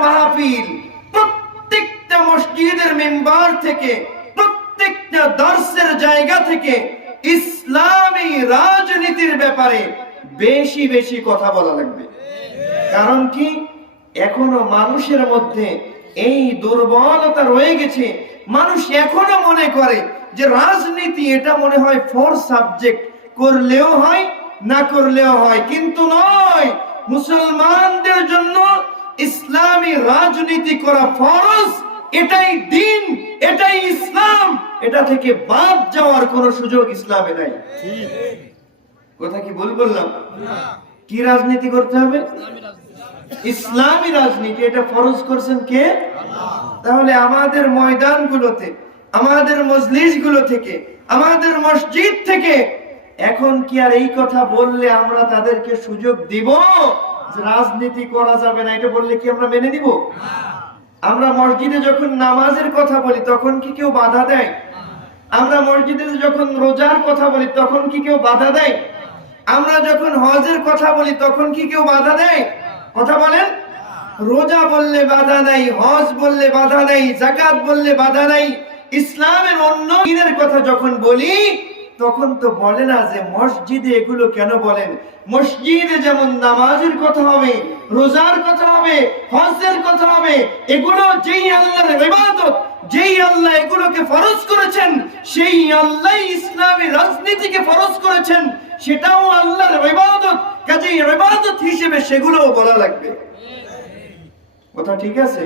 মাহফিল প্রত্যেকটা মসজিদের মেম্বার থেকে, প্রত্যেকটা দর্শের জায়গা থেকে ইসলামী রাজনীতির ব্যাপারে বেশি বেশি কথা বলা লাগবে। কারণ কি? এখনও মানুষের মধ্যে এই দুর্বলতা রয়ে গেছে। মানুষ এখনও মনে করে যে রাজনীতি এটা মনে হয় ফোর সাবজেক্ট, করলেও হয়, না করলেও হয়। কিন্তু নয়, মুসলমানদের জন্য রাজনীতি করা ফরজ, এটাই দিন, এটাই ইসলাম। এটা থেকে বাদ যাওয়ার কোনো সুযোগ ইসলামে নাই। কথা কি ভুল বললাম? কি রাজনীতি করতে হবে? ইসলামী রাজনীতি, এটা ফরজ করছেন কে? তাহলে আমাদের ময়দানগুলোতে, আমাদের মজলিসগুলো থেকে, আমাদের মসজিদ থেকে, এখন কি আর এই কথা বললে আমরা তাদেরকে সুযোগ দিব? রাজনীতি করা যাবে না, এটা বললে কি আমরা মেনে নিব? আমরা মসজিদে যখন নামাজের কথা বলি, তখন কি কেউ বাধা দেয়? আমরা মসজিদে যখন রোজার কথা বলি, তখন কি কেউ বাধা দেয়? আমরা যখন হজের কথা বলি, তখন কি কেউ বাধা দেয়? কথা বলেন? রোজা বললে বাধা নাই, হজ বললে বাধা নাই জাকাত বললে বাধা নাই, ইসলামের অন্য দিনের কথা যখন বলি তখন তো বলে না যে মসজিদে এগুলো কেন বলেন? মসজিদে যেমন নামাজের কথা হবে, রোজার কথা হবে, হজের কথা হবে, এগুলো যেই আল্লাহর ইবাদত, যেই আল্লাহ এগুলোকে ফরজ করেছেন, সেই আল্লাহ ইসলামী রাজনীতিকে ফরজ করেছেন, সেটাও আল্লাহর ইবাদত। কাজে ইবাদত হিসেবে সেগুলোও বলা লাগবে। কথা ঠিক আছে?